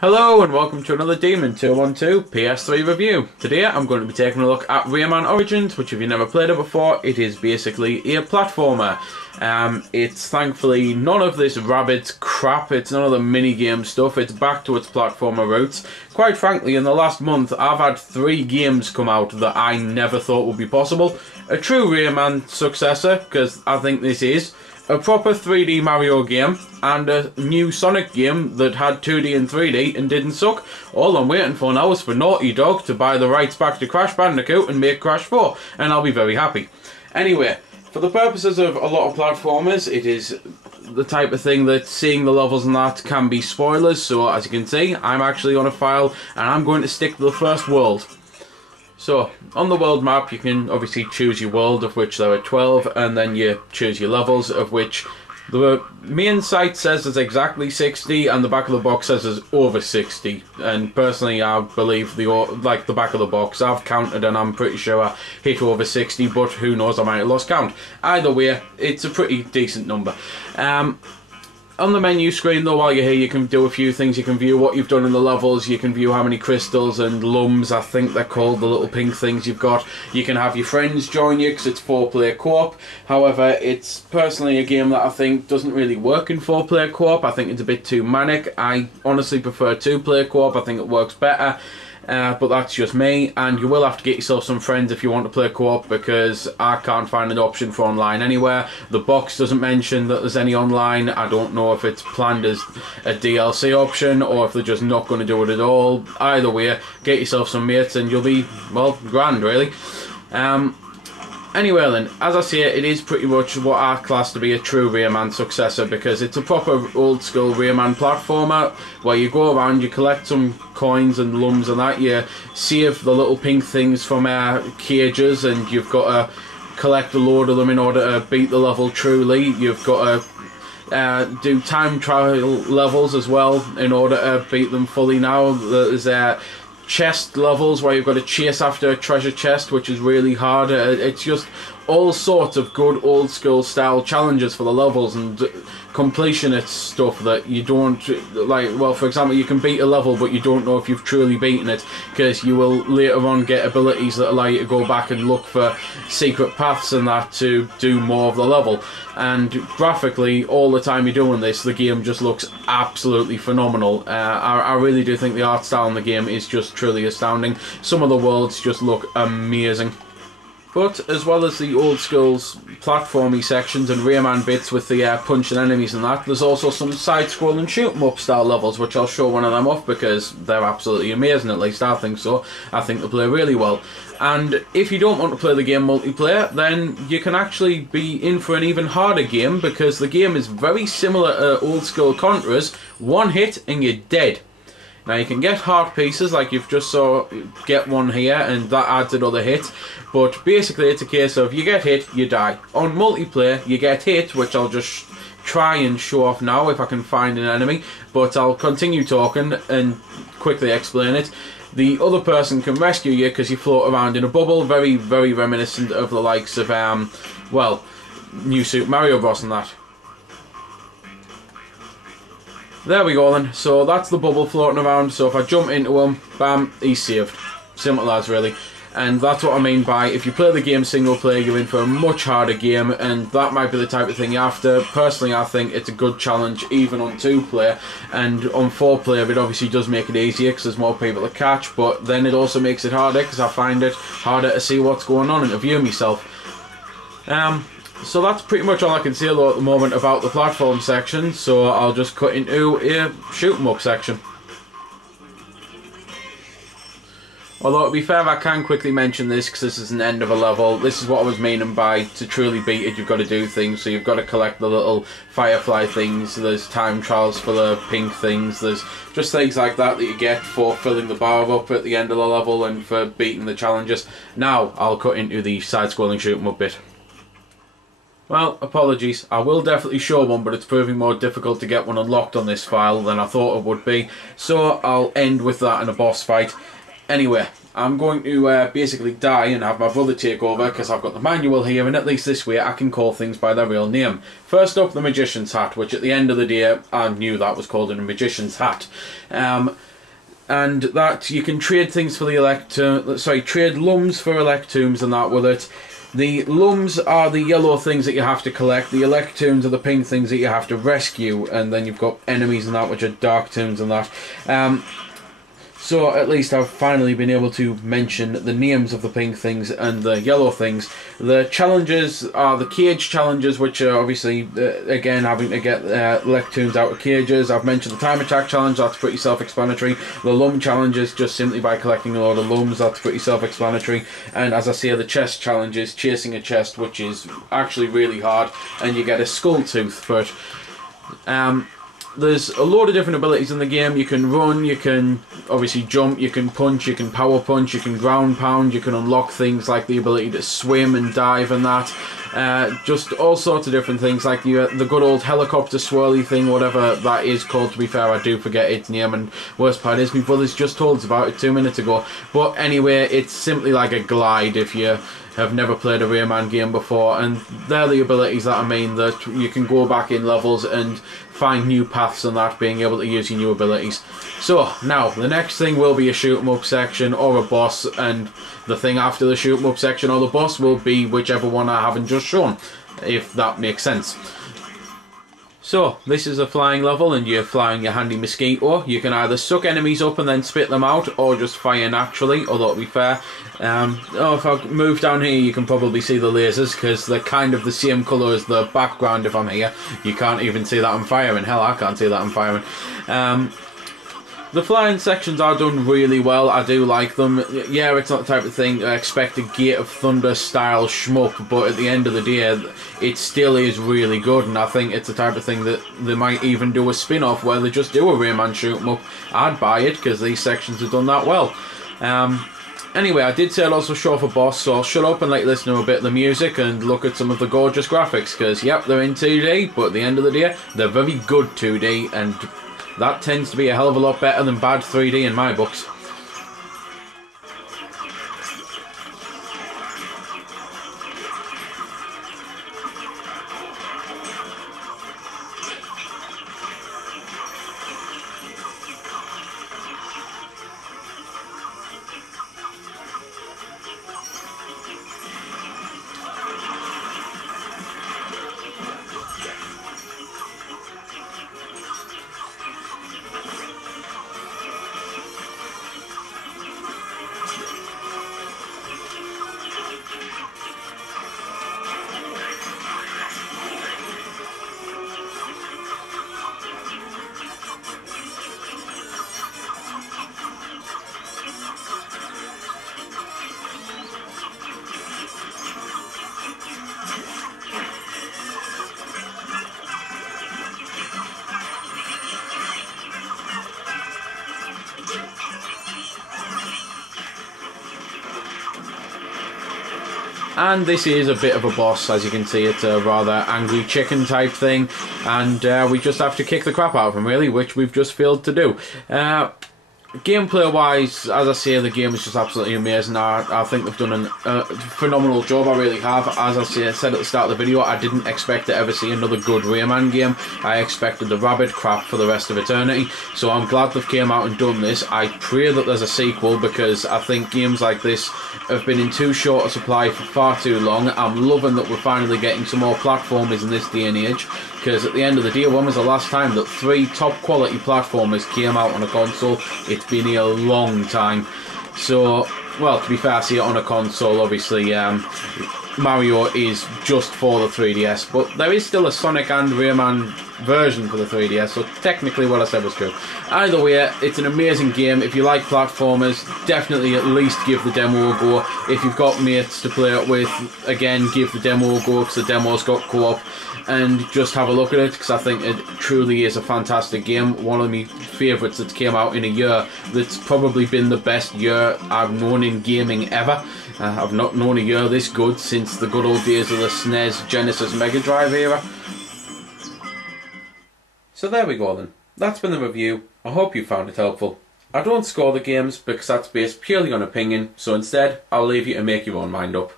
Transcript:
Hello and welcome to another Demon 212 PS3 review. Today I'm going to be taking a look at Rayman Origins, which if you've never played it before, it is basically a platformer. It's thankfully none of this rabbit crap, it's none of the mini-game stuff, it's back to its platformer roots. Quite frankly, in the last month I've had 3 games come out that I never thought would be possible. A true Rayman successor, because I think this is. A proper 3D Mario game, and a new Sonic game that had 2D and 3D and didn't suck. All I'm waiting for now is for Naughty Dog to buy the rights back to Crash Bandicoot and make Crash 4, and I'll be very happy. Anyway, for the purposes of a lot of platformers, it is the type of thing that seeing the levels and that can be spoilers, so as you can see, I'm actually on a file, and I'm going to stick to the first world. So, on the world map you can obviously choose your world, of which there are 12, and then you choose your levels, of which the main site says there's exactly 60, and the back of the box says there's over 60. And personally I believe the back of the box. I've counted and I'm pretty sure I hit over 60, but who knows, I might have lost count. Either way, it's a pretty decent number. On the menu screen though, while you're here, you can do a few things. You can view what you've done in the levels, you can view how many crystals and lums, I think they're called, the little pink things you've got. You can have your friends join you, because it's 4-player co-op. However, it's personally a game that I think doesn't really work in 4-player co-op. I think it's a bit too manic. I honestly prefer 2-player co-op, I think it works better. But that's just me, and you will have to get yourself some friends if you want to play co-op, because I can't find an option for online anywhere. The box doesn't mention that there's any online. I don't know if it's planned as a DLC option or if they're just not going to do it at all. Either way, get yourself some mates and you'll be, well, grand really. Anyway then, as I say, it is pretty much what I class to be a true Rayman successor, because it's a proper old school Rayman platformer where you go around, you collect some coins and lums and that, you save the little pink things from cages, and you've got to collect a load of them in order to beat the level truly. You've got to do time trial levels as well in order to beat them fully now. There's chest levels where you've got to chase after a treasure chest, which is really hard. It's just all sorts of good old school style challenges for the levels and completionist stuff that you don't like. Well, for example, you can beat a level but you don't know if you've truly beaten it, because you will later on get abilities that allow you to go back and look for secret paths and that to do more of the level. And graphically, all the time you're doing this, the game just looks absolutely phenomenal. I really do think the art style in the game is just truly astounding. Some of the worlds just look amazing. But as well as the old school's platformy sections and Rayman bits with the punching enemies and that, there's also some side-scrolling shoot-'em-up style levels, which I'll show one of them off because they're absolutely amazing, at least I think so. I think they play really well. And if you don't want to play the game multiplayer, then you can actually be in for an even harder game, because the game is very similar to old school Contras. One hit and you're dead. Now you can get heart pieces, like you've just saw, get one here, and that adds another hit. But basically it's a case of you get hit, you die. On multiplayer, you get hit, which I'll just try and show off now if I can find an enemy. But I'll continue talking and quickly explain it. The other person can rescue you because you float around in a bubble, very, very reminiscent of the likes of, well, New Super Mario Bros. And that. There we go then, so that's the bubble floating around, so if I jump into him, bam, he's saved. Simple as really. And that's what I mean by, if you play the game single player, you're in for a much harder game, and that might be the type of thing you're after. Personally, I think it's a good challenge even on 2-player, and on 4-player it obviously does make it easier because there's more people to catch, but then it also makes it harder because I find it harder to see what's going on and to view myself. So that's pretty much all I can say though at the moment about the platform section, so I'll just cut into a shoot 'em up section. Although to be fair, I can quickly mention this because this is an end of a level. This is what I was meaning by, to truly beat it you've got to do things, so you've got to collect the little firefly things, there's time trials for the pink things, there's just things like that you get for filling the bar up at the end of the level and for beating the challenges. Now I'll cut into the side-scrolling shoot 'em up bit. Well, apologies, I will definitely show one, but it's proving more difficult to get one unlocked on this file than I thought it would be, so I'll end with that in a boss fight. Anyway, I'm going to basically die and have my brother take over because I've got the manual here, and at least this way I can call things by their real name. First up, the Magician's Hat, which at the end of the day I knew that was called a Magician's Hat. and that you can trade things for the trade lums for electums and that with it. The lums are the yellow things that you have to collect, the electums are the pink things that you have to rescue, and then you've got enemies and that which are dark tombs and that. So at least I've finally been able to mention the names of the pink things and the yellow things. The challenges are the cage challenges, which are obviously, again, having to get electums out of cages. I've mentioned the time attack challenge, that's pretty self-explanatory. The lum challenges, just simply by collecting a load of lums, that's pretty self-explanatory. And as I say, the chest challenges, chasing a chest, which is actually really hard, and you get a skull tooth for it. There's a load of different abilities in the game. You can run, you can obviously jump, you can punch, you can power punch, you can ground pound, you can unlock things like the ability to swim and dive and that. Just all sorts of different things, like the good old helicopter swirly thing, whatever that is called. To be fair, I do forget its name, and worst part is my brother's just told us about it 2 minutes ago. But anyway, it's simply like a glide if you have never played a Rayman game before, and they're the abilities that I mean, that you can go back in levels and find new paths and that, being able to use your new abilities. So now the next thing will be a shoot 'em up section or a boss, and the thing after the shoot 'em up section or the boss will be whichever one I haven't just shown, if that makes sense. So, this is a flying level, and you're flying your handy mosquito. You can either suck enemies up and then spit them out, or just fire naturally, although to be fair, if I move down here you can probably see the lasers, because they're kind of the same colour as the background if I'm here. You can't even see that I'm firing. Hell, I can't see that I'm firing. The flying sections are done really well. I do like them. Yeah, it's not the type of thing I expect a Gate of Thunder style shmup, but at the end of the day, it still is really good, and I think it's the type of thing that they might even do a spin-off where they just do a Rayman shoot 'em up. I'd buy it, because these sections have done that well. Anyway, I did say I'd also show off a boss, so I'll shut up and let you listen to a bit of the music and look at some of the gorgeous graphics, because, yep, they're in 2D, but at the end of the day, they're very good 2D, and that tends to be a hell of a lot better than bad 3D in my books. And this is a bit of a boss, as you can see. It's a rather angry chicken type thing, and we just have to kick the crap out of him, really, which we've just failed to do. Gameplay wise, as I say, the game is just absolutely amazing. I think they've done a phenomenal job, I really have. As I said at the start of the video, I didn't expect to ever see another good Rayman game. I expected the rabbit crap for the rest of eternity, so I'm glad they've came out and done this. I pray that there's a sequel, because I think games like this have been in too short a supply for far too long. I'm loving that we're finally getting some more platformers in this day and age, because at the end of the day, when was the last time that 3 top quality platformers came out on a console? It's been a long time. So, well, to be fair, I see it on a console, obviously. Mario is just for the 3DS, but there is still a Sonic and Rayman version for the 3DS, so technically what I said was true. Either way, it's an amazing game. If you like platformers, definitely at least give the demo a go. If you've got mates to play it with, again, give the demo a go, because the demo's got co-op, and just have a look at it, because I think it truly is a fantastic game. One of my favourites that came out in a year that's probably been the best year I've known in gaming ever. I've not known a year this good since the good old days of the SNES, Genesis, Mega Drive era. So there we go then. That's been the review. I hope you found it helpful. I don't score the games because that's based purely on opinion, so instead I'll leave you to make your own mind up.